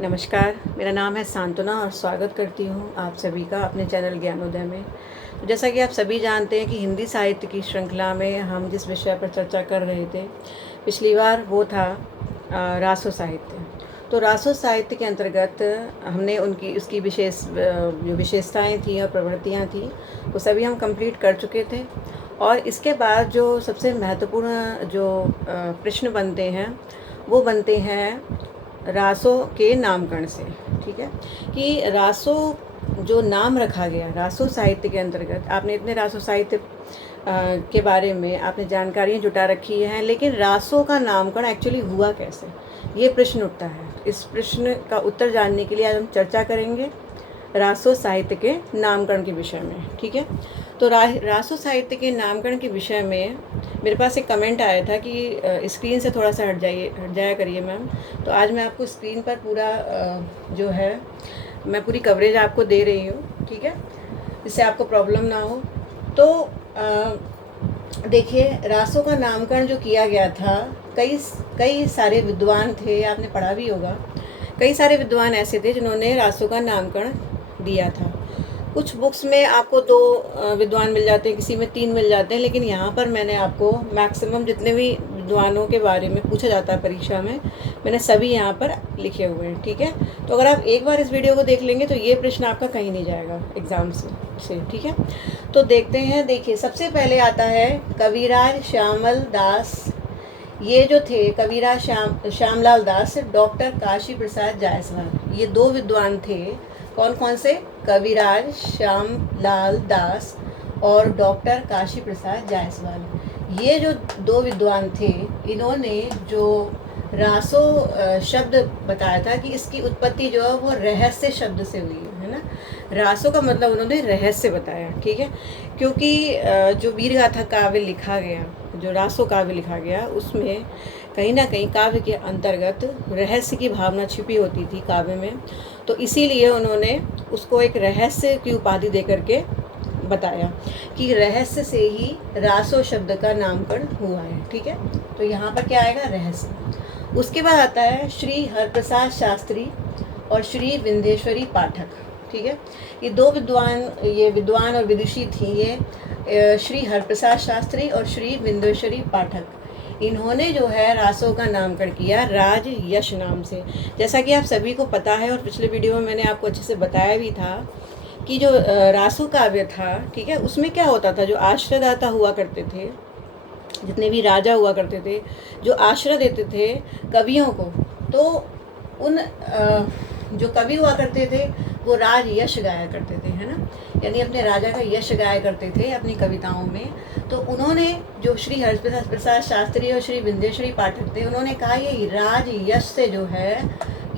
नमस्कार, मेरा नाम है सांत्वना और स्वागत करती हूँ आप सभी का अपने चैनल ज्ञानोदय में। तो जैसा कि आप सभी जानते हैं कि हिंदी साहित्य की श्रृंखला में हम जिस विषय पर चर्चा कर रहे थे पिछली बार वो था रासो साहित्य। तो रासो साहित्य के अंतर्गत हमने उसकी जो विशेषताएँ थी और प्रवृत्तियाँ थी वो सभी हम कंप्लीट कर चुके थे। और इसके बाद जो सबसे महत्वपूर्ण जो प्रश्न बनते हैं वो बनते हैं रासों के नामकरण से। ठीक है, कि रासो जो नाम रखा गया रासो साहित्य के अंतर्गत, आपने इतने रासो साहित्य के बारे में आपने जानकारियाँ जुटा रखी हैं, लेकिन रासों का नामकरण एक्चुअली हुआ कैसे, ये प्रश्न उठता है। इस प्रश्न का उत्तर जानने के लिए आज हम चर्चा करेंगे रासो साहित्य के नामकरण के विषय में। ठीक है, तो रासो साहित्य के नामकरण के विषय में मेरे पास एक कमेंट आया था कि स्क्रीन से थोड़ा सा हट जाया करिए मैम। तो आज मैं आपको स्क्रीन पर पूरा जो है मैं पूरी कवरेज आपको दे रही हूँ। ठीक है, जिससे आपको प्रॉब्लम ना हो। तो देखिए, रासों का नामकरण जो किया गया था, कई सारे विद्वान थे, आपने पढ़ा भी होगा। कई सारे विद्वान ऐसे थे जिन्होंने रासों का नामकरण दिया था। कुछ बुक्स में आपको 2 विद्वान मिल जाते हैं, किसी में 3 मिल जाते हैं, लेकिन यहाँ पर मैंने आपको मैक्सिमम जितने भी विद्वानों के बारे में पूछा जाता है परीक्षा में, मैंने सभी यहाँ पर लिखे हुए हैं। ठीक है, तो अगर आप एक बार इस वीडियो को देख लेंगे तो ये प्रश्न आपका कहीं नहीं जाएगा एग्ज़ाम से। ठीक है, तो देखते हैं। देखिए, सबसे पहले आता है कविराज श्यामल दास। ये जो थे कविराज श्यामलाल दास, डॉक्टर काशी प्रसाद जायसवाल, ये 2 विद्वान थे। कौन कौन से? कविराज श्यामलाल दास और डॉक्टर काशी प्रसाद जायसवाल। ये जो 2 विद्वान थे, इन्होंने जो रासो शब्द बताया था कि इसकी उत्पत्ति जो है वो रहस्य शब्द से हुई है ना। रासो का मतलब उन्होंने रहस्य बताया। ठीक है, क्योंकि जो वीरगाथा काव्य लिखा गया, जो रासो काव्य लिखा गया, उसमें कहीं ना कहीं काव्य के अंतर्गत रहस्य की भावना छिपी होती थी काव्य में। तो इसीलिए उन्होंने उसको एक रहस्य की उपाधि दे करके बताया कि रहस्य से ही रासो शब्द का नामकरण हुआ है। ठीक है, तो यहाँ पर क्या आएगा? रहस्य। उसके बाद आता है श्री हरप्रसाद शास्त्री और श्री विंध्येश्वरी पाठक। ठीक है, ये 2 विद्वान और विदुषी थी। ये श्री हरप्रसाद शास्त्री और श्री विंध्येश्वरी पाठक, इन्होंने जो है रासों का नामकरण किया राज यश नाम से। जैसा कि आप सभी को पता है और पिछले वीडियो में मैंने आपको अच्छे से बताया भी था कि जो रासो काव्य था, ठीक है, उसमें क्या होता था, जो आश्रयदाता हुआ करते थे, जितने भी राजा हुआ करते थे, जो आश्रय देते थे कवियों को, तो उन जो कवि हुआ करते थे वो राज यश गाया करते थे, है ना, यानी अपने राजा का यश गाया करते थे अपनी कविताओं में। तो उन्होंने, जो श्री हरप्रसाद शास्त्री और श्री विंध्येश्वरी पाठक थे, उन्होंने कहा ये राज यश से जो है,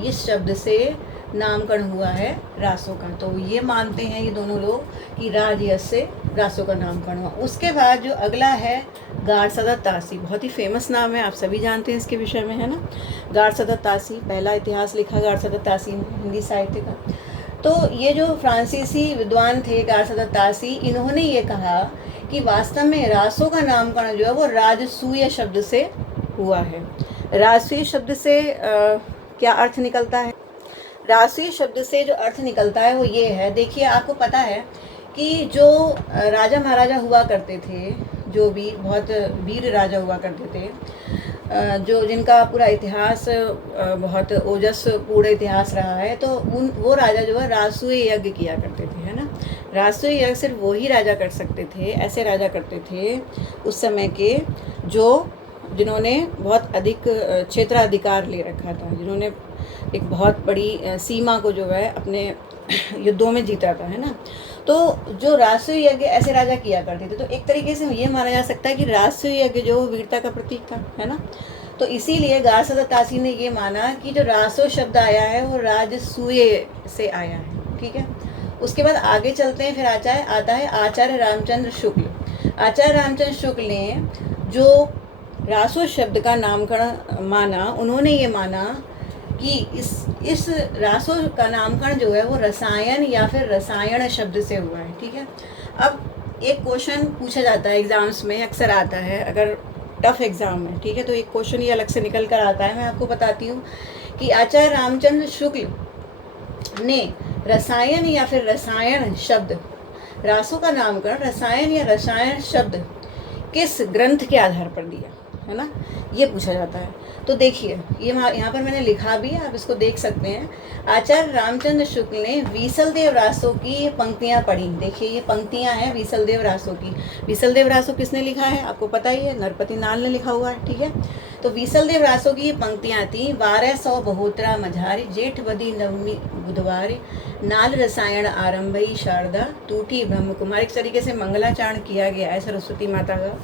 इस शब्द से नामकरण हुआ है रासों का। तो ये मानते हैं ये दोनों लोग कि राज यश से रासों का नामकरण हुआ। उसके बाद जो अगला है गारसदा तासी, बहुत ही फेमस नाम है, आप सभी जानते हैं इसके विषय में, है ना। गारसदा तासी, पहला इतिहास लिखा गारसदा तासी ने हिंदी साहित्य का। तो ये जो फ्रांसीसी विद्वान थे गारसदा तासी, इन्होंने ये कहा कि वास्तव में रासों का नामकरण जो है वो राजसूय शब्द से हुआ है। राजसूय शब्द से क्या अर्थ निकलता है? राजसूय शब्द से जो अर्थ निकलता है वो ये है, देखिए, आपको पता है कि जो राजा महाराजा हुआ करते थे, जो भी बहुत वीर राजा हुआ करते थे, जो जिनका पूरा इतिहास बहुत ओजस्पूर्ण इतिहास रहा है, तो वो राजा जो है राजसूय यज्ञ किया करते थे, है ना। राजसूय यज्ञ सिर्फ वो ही राजा कर सकते थे, ऐसे राजा करते थे उस समय के जिन्होंने बहुत अधिक क्षेत्राधिकार ले रखा था, जिन्होंने एक बहुत बड़ी सीमा को जो है अपने युद्धों में जीता था, है ना। तो जो राजसूय यज्ञ ऐसे राजा किया करते थे, तो एक तरीके से ये माना जा सकता है कि राजसूय यज्ञ जो वीरता का प्रतीक था, है ना। तो इसीलिए गारसदा तासी ने ये माना कि जो रासो शब्द आया है वो राजसूय से आया है। ठीक है, उसके बाद आगे चलते हैं। फिर आता है आचार्य रामचंद्र शुक्ल। आचार्य रामचंद्र शुक्ल ने जो रासो शब्द का नामकरण माना, उन्होंने ये माना कि इस रासो का नामकरण जो है वो रसायन या फिर रसायन शब्द से हुआ है। ठीक है, अब एक क्वेश्चन पूछा जाता है एग्ज़ाम्स में, अक्सर आता है, अगर टफ एग्ज़ाम है, ठीक है, तो एक क्वेश्चन ये अलग से निकल कर आता है। मैं आपको बताती हूँ कि आचार्य रामचंद्र शुक्ल ने रसायन या फिर रसायन शब्द, रासों का नामकरण रसायन या रसायन शब्द किस ग्रंथ के आधार पर दिया, है ना, ये पूछा जाता है। तो देखिए ये यहाँ पर मैंने लिखा भी है, आप इसको देख सकते हैं। आचार्य रामचंद्र शुक्ल ने वीसलदेव रासो की ये पंक्तियाँ पढ़ी। देखिए ये पंक्तियाँ हैं वीसलदेव रासो की। वीसलदेव रासो किसने लिखा है, आपको पता ही है, नरपति नाल ने लिखा हुआ है, ठीक है। तो वीसलदेव रासो की ये पंक्तियाँ थी। 1200 बहुत्रा मझारी, जेठ बदी नवमी बुधवारी, नाल रसायन आरंभई शारदा, टूटी ब्रह्म कुमारी। इस तरीके से मंगलाचरण किया गया है सरस्वती माता का।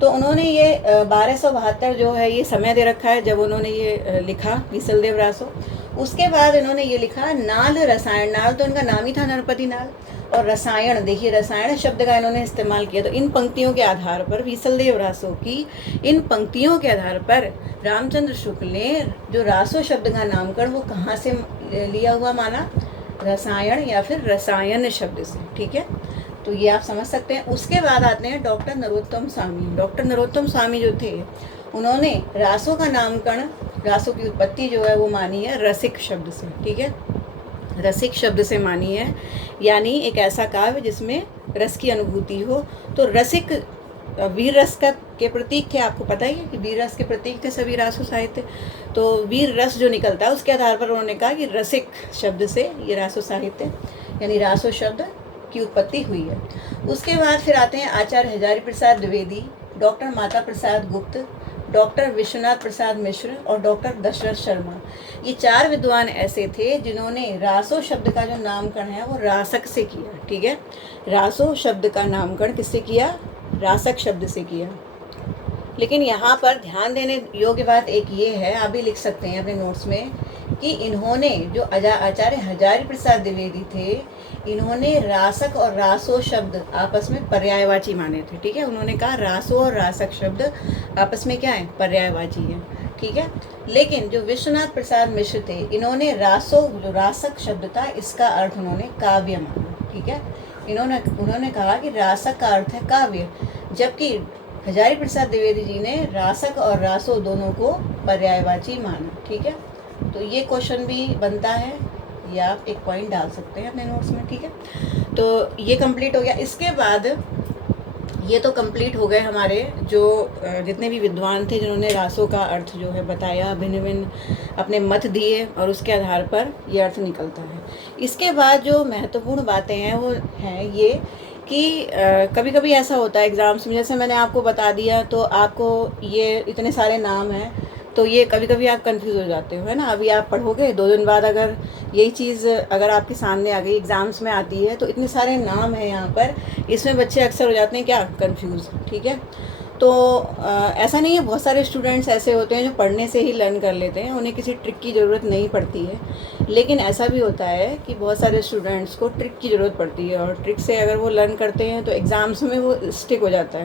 तो उन्होंने ये 1272 जो है ये समय दे रखा है जब उन्होंने ये लिखा वीसलदेव रासो। उसके बाद इन्होंने ये लिखा नाल रसायन, नाल तो इनका नाम ही था नरपति नाल, और रसायन, देखिए रसायन शब्द का इन्होंने इस्तेमाल किया। तो इन पंक्तियों के आधार पर वीसलदेव रासो की इन पंक्तियों के आधार पर रामचंद्र शुक्ल ने जो रासो शब्द का नामकरण वो कहाँ से लिया हुआ माना, रसायन या फिर रसायन शब्द से, ठीक है। तो ये आप समझ सकते हैं। उसके बाद आते हैं डॉक्टर नरोत्तम स्वामी। डॉक्टर नरोत्तम स्वामी जो थे उन्होंने रासों का नामकरण, रासों की उत्पत्ति जो है वो मानी है रसिक शब्द से, ठीक है, रसिक शब्द से मानी है, यानी एक ऐसा काव्य जिसमें रस की अनुभूति हो। तो रसिक वीर रस का के प्रतीक थे, आपको पता ही है कि वीर रस के प्रतीक थे सभी रासो साहित्य। तो वीर रस जो निकलता है उसके आधार पर उन्होंने कहा कि रसिक शब्द से ये रासो साहित्य यानी रासो शब्द की उत्पत्ति हुई है। उसके बाद फिर आते हैं आचार्य हजारी प्रसाद द्विवेदी, डॉक्टर माता प्रसाद गुप्त, डॉक्टर विश्वनाथ प्रसाद मिश्र और डॉक्टर दशरथ शर्मा। ये 4 विद्वान ऐसे थे जिन्होंने रासो शब्द का जो नामकरण है वो रासक से किया, ठीक है। रासो शब्द का नामकरण किससे किया, रासक शब्द से किया। लेकिन यहाँ पर ध्यान देने योग्य बात एक ये है, आप भी लिख सकते हैं अपने नोट्स में, कि इन्होंने जो आचार्य हजारी प्रसाद द्विवेदी थे, इन्होंने रासक और रासो शब्द आपस में पर्यायवाची माने थे, ठीक है। उन्होंने कहा रासो और रासक शब्द आपस में क्या है, पर्यायवाची है, ठीक है। लेकिन जो विश्वनाथ प्रसाद मिश्र थे, इन्होंने रासो जो रासक शब्द था इसका अर्थ उन्होंने काव्य माना, ठीक है। उन्होंने कहा कि रासक का अर्थ है काव्य, जबकि हजारी प्रसाद द्विवेदी जी ने रासक और रासो दोनों को पर्यायवाची माना, ठीक है। तो ये क्वेश्चन भी बनता है, ये आप एक पॉइंट डाल सकते हैं अपने नोट्स में, ठीक है। तो ये कंप्लीट हो गया। इसके बाद ये तो कंप्लीट हो गए हमारे जो जितने भी विद्वान थे जिन्होंने रासों का अर्थ जो है बताया, भिन्न भिन्न अपने मत दिए और उसके आधार पर ये अर्थ निकलता है। इसके बाद जो महत्वपूर्ण बातें हैं वो हैं ये कि कभी कभी ऐसा होता है एग्ज़ाम्स में, जैसे मैंने आपको बता दिया तो आपको ये इतने सारे नाम हैं तो ये कभी कभी आप कंफ्यूज हो जाते हो, है ना। अभी आप पढ़ोगे 2 दिन बाद अगर यही चीज़ अगर आपके सामने आ गई, एग्ज़ाम्स में आती है, तो इतने सारे नाम हैं यहाँ पर, इसमें बच्चे अक्सर हो जाते हैं क्या, कंफ्यूज, ठीक है। तो ऐसा नहीं है, बहुत सारे स्टूडेंट्स ऐसे होते हैं जो पढ़ने से ही लर्न कर लेते हैं, उन्हें किसी ट्रिक की ज़रूरत नहीं पड़ती है। लेकिन ऐसा भी होता है कि बहुत सारे स्टूडेंट्स को ट्रिक की ज़रूरत पड़ती है, और ट्रिक से अगर वो लर्न करते हैं तो एग्ज़ाम्स में वो स्टिक हो जाता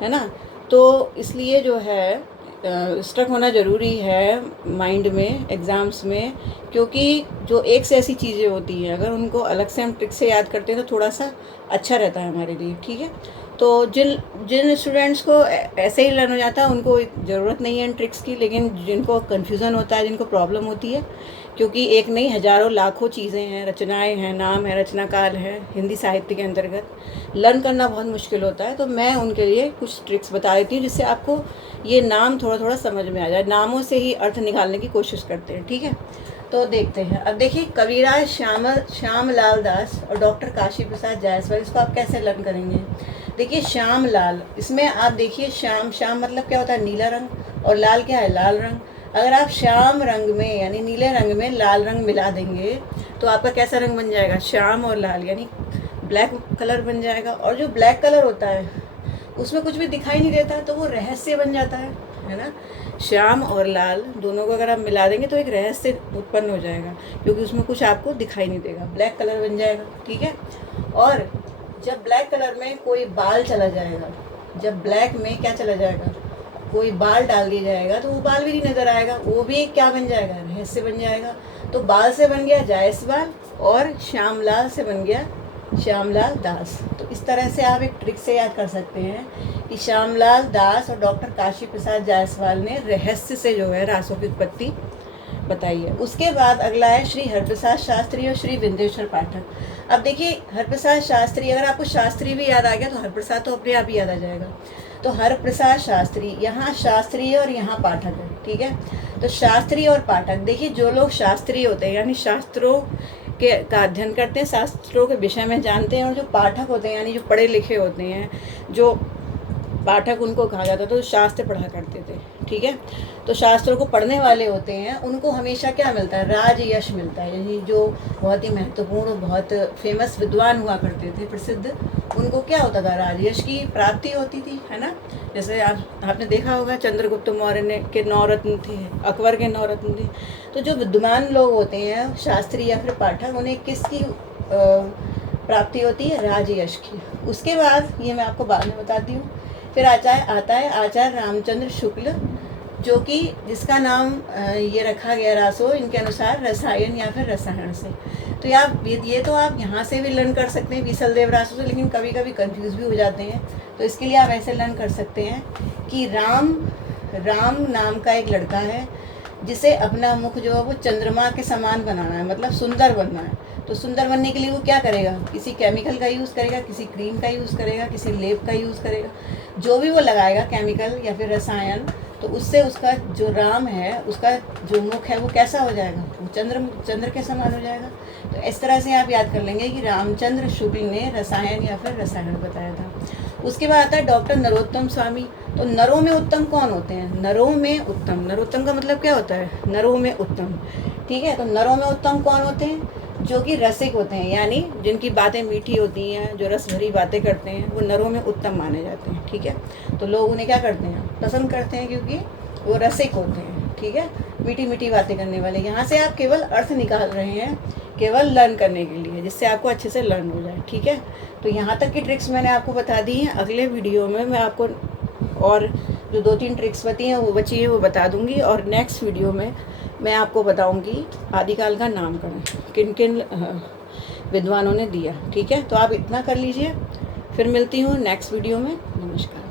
है ना। तो इसलिए जो है स्टक होना ज़रूरी है माइंड में एग्ज़ाम्स में, क्योंकि जो एक से ऐसी चीज़ें होती हैं अगर उनको अलग से हम ट्रिक से याद करते हैं तो थोड़ा सा अच्छा रहता है हमारे लिए, ठीक है। तो जिन स्टूडेंट्स को ऐसे ही लर्न हो जाता है उनको ज़रूरत नहीं है इन ट्रिक्स की, लेकिन जिनको कन्फ्यूज़न होता है, जिनको प्रॉब्लम होती है, क्योंकि एक नहीं हज़ारों लाखों चीज़ें हैं, रचनाएं हैं, नाम है, रचनाकाल है हिंदी साहित्य के अंतर्गत, लर्न करना बहुत मुश्किल होता है। तो मैं उनके लिए कुछ ट्रिक्स बता देती हूँ जिससे आपको ये नाम थोड़ा थोड़ा समझ में आ जाए। नामों से ही अर्थ निकालने की कोशिश करते हैं, ठीक है। तो देखते हैं। अब देखिए कविराज श्यामलाल दास और डॉक्टर काशी प्रसाद जायसवाल, इसको आप कैसे लर्न करेंगे। देखिए श्यामलाल, इसमें आप देखिए श्याम मतलब क्या होता है, नीला रंग, और लाल क्या है, लाल रंग। अगर आप श्याम रंग में यानी नीले रंग में लाल रंग मिला देंगे तो आपका कैसा रंग बन जाएगा, श्याम और लाल यानी ब्लैक कलर बन जाएगा। और जो ब्लैक कलर होता है उसमें कुछ भी दिखाई नहीं देता, तो वो रहस्य बन जाता है ना। श्याम और लाल दोनों को अगर आप मिला देंगे तो एक रहस्य उत्पन्न हो जाएगा, क्योंकि उसमें कुछ आपको दिखाई नहीं देगा, ब्लैक कलर बन जाएगा, ठीक है। और जब ब्लैक कलर में कोई बाल चला जाएगा, जब ब्लैक में क्या चला जाएगा, कोई बाल डाल दिया जाएगा, तो वो बाल भी नहीं नज़र आएगा, वो भी एक क्या बन जाएगा, रहस्य बन जाएगा। तो बाल से बन गया जायसवाल और श्यामलाल से बन गया श्यामलाल दास। तो इस तरह से आप एक ट्रिक से याद कर सकते हैं कि श्यामलाल दास और डॉक्टर काशी प्रसाद जायसवाल ने रहस्य से जो है रासों की उत्पत्ति बताइए। उसके बाद अगला है श्री हरप्रसाद शास्त्री और श्री विंदेश्वर पाठक। अब देखिए हरप्रसाद शास्त्री, अगर आपको शास्त्री भी याद आ गया तो हरप्रसाद तो अपने आप ही याद आ जाएगा। तो हरप्रसाद शास्त्री, यहाँ शास्त्री और यहाँ पाठक है, ठीक है। तो शास्त्री और पाठक, देखिए जो लोग शास्त्री होते हैं यानी शास्त्रों के का अध्ययन करते हैं, शास्त्रों के विषय में जानते हैं, और जो पाठक होते हैं यानी जो पढ़े लिखे होते हैं, जो पाठक उनको कहा जाता था, तो शास्त्र पढ़ा करते थे, ठीक है। तो शास्त्रों को पढ़ने वाले होते हैं उनको हमेशा क्या मिलता है, राज यश मिलता है। यानी जो बहुत ही महत्वपूर्ण, बहुत फेमस विद्वान हुआ करते थे, प्रसिद्ध, उनको क्या होता था, राज यश की प्राप्ति होती थी, है ना। जैसे आपने देखा होगा चंद्रगुप्त मौर्य ने के 9 रत्न थे, अकबर के 9 रत्न थे। तो जो विद्वान लोग होते हैं शास्त्री या फिर पाठक, उन्हें किसकी प्राप्ति होती है, राज यश की। उसके बाद ये मैं आपको बाद में बताती हूँ। फिर आता है आचार्य रामचंद्र शुक्ल, जो कि जिसका नाम ये रखा गया रासो इनके अनुसार रसायन या फिर रसायन से। तो ये तो आप यहाँ से भी लर्न कर सकते हैं बीसल देव रासो से, लेकिन कभी कभी कंफ्यूज भी हो जाते हैं। तो इसके लिए आप ऐसे लर्न कर सकते हैं कि राम नाम का एक लड़का है जिसे अपना मुख जो है वो चंद्रमा के समान बनाना है, मतलब सुंदर बनना है। तो सुंदर बनने के लिए वो क्या करेगा, किसी केमिकल का यूज़ करेगा, किसी क्रीम का यूज़ करेगा, किसी लेप का यूज़ करेगा, जो भी वो लगाएगा केमिकल या फिर रसायन, तो उससे उसका जो राम है उसका जो मुख है वो कैसा हो जाएगा, वो चंद्र के समान हो जाएगा। तो इस तरह से आप याद कर लेंगे कि रामचंद्र शुक्ल ने रसायन या फिर रसायन बताया था। उसके बाद आता है डॉक्टर नरोत्तम स्वामी। तो नरों में उत्तम कौन होते हैं, नरों में उत्तम, नरोत्तम का मतलब क्या होता है, नरों में उत्तम, ठीक है। तो नरों में उत्तम कौन होते हैं, जो कि रसिक होते हैं, यानी जिनकी बातें मीठी होती हैं, जो रस भरी बातें करते हैं, वो नरों में उत्तम माने जाते हैं, ठीक है। तो लोग उन्हें क्या करते हैं, पसंद करते हैं, क्योंकि वो रसिक होते हैं, ठीक है, मीठी मीठी बातें करने वाले। यहाँ से आप केवल अर्थ निकाल रहे हैं, केवल लर्न करने के लिए, जिससे आपको अच्छे से लर्न हो जाए, ठीक है। तो यहाँ तक की ट्रिक्स मैंने आपको बता दी हैं। अगले वीडियो में मैं आपको और जो 2-3 ट्रिक्स बची हैं वो बता दूँगी, और नेक्स्ट वीडियो में मैं आपको बताऊंगी आदिकाल का नामकरण किन किन विद्वानों ने दिया, ठीक है। तो आप इतना कर लीजिए, फिर मिलती हूँ नेक्स्ट वीडियो में। नमस्कार।